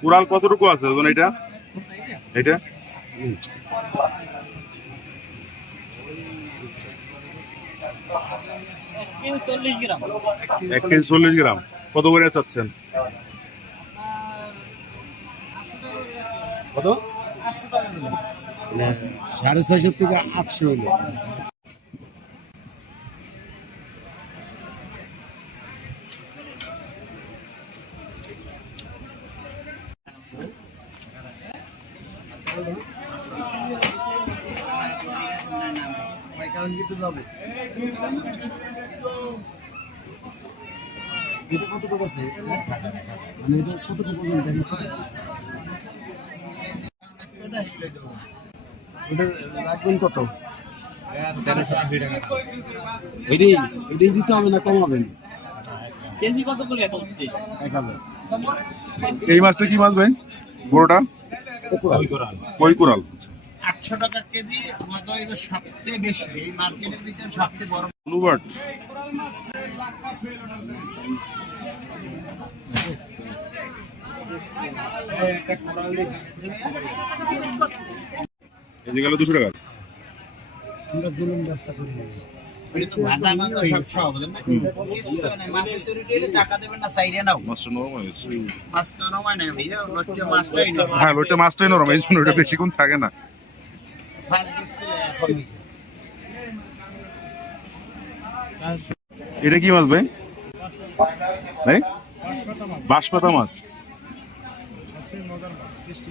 কুড়াল কতটুকু আছে ওজন এটা? এটা এক কেজি 40 গ্রাম। কত করে চাচ্ছেন? কত? 650 থেকে 800 হলো। এটা কত টাকা আছে? মানে এটা কত টাকা পর্যন্ত দেখেন? এটা রাখবেন কত? এটাই দিতে হবে না কমাবেন? কেজি কত করে এখন? 1000। এই মাছটা কি মাছ ভাই? বড়টা কই কুড়াল। 800 টাকা কেজি। আমাদের এবার সবচেয়ে বেশি এই মার্কেটের ভিতরে সবচেয়ে বড় ব্লুবার্ড। এই গেল 200 টাকা। আমরা দুলন ব্যবসা করি। এটা তো ভাজা মাছ সব সব বুঝলেন না? মানে মাছের তরি দিলে টাকা দেবেন না সাইডে নাও। মাছটা নরম হয়েছে। মাছ তো নরম হয় না ভাইয়া, লট্টে মাছটাই না। হ্যাঁ ওইটা মাছটাই নরম, এই জন্য ওটা বেশিক্ষণ থাকে না। ভাজ দিলে এখন হইছে। এটা কি মাছ ভাই? ভাই বাঁশপাতা মাছ। সবচেয়ে মজার মাছ, টেস্টি।